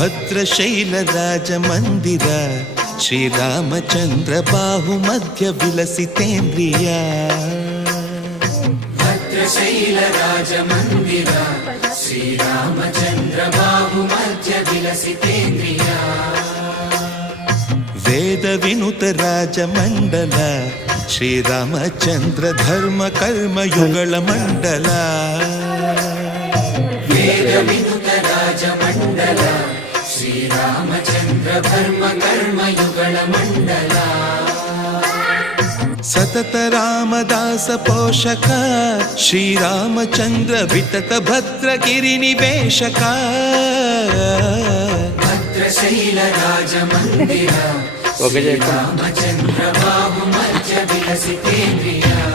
ಭದ್ರಶೈಲ ರಾಜ ಮಂದಿರ ಶ್ರೀರಾಮಚಂದ್ರ ಬಾಹು ಮಧ್ಯ ವಿಲಸಿತೇಂದ್ರಿಯ ಭದ್ರಶೈಲ ರಾಜ ಮಂದಿರ ಶ್ರೀರಾಮಚಂದ್ರ ಬಾಹು ಮಧ್ಯ ವಿಲಸಿತೇಂದ್ರಿಯ ವೇದ ವಿನುತ ರಾಜ ಮಂಡಲ ಶ್ರೀರಾಮಚಂದ್ರ ಧರ್ಮ ಕರ್ಮ ಯುಗಳ ಮಂಡಲ ವೇದ ವಿನುತ ರಾಜ ಮಂಡಲ ಶ್ರೀರಾಮಚಂದ್ರ ಧರ್ಮ ಕರ್ಮ ಯುಗಳ ಮಂಡಲ ಸತತ ರಾಮದಾಸ ಪೋಷಕ ಶ್ರೀರಾಮಚಂದ್ರ ವಿತತ ಭದ್ರಗಿರಿ ನಿವೇಶಕ ಭದ್ರಶೈಲ ರಾಜ ಮಂದಿರ ಶ್ರೀರಾಮಚಂದ್ರ ಬಾಹು ಮಧ್ಯ ವಿಲಸಿತೇಂದ್ರಿಯ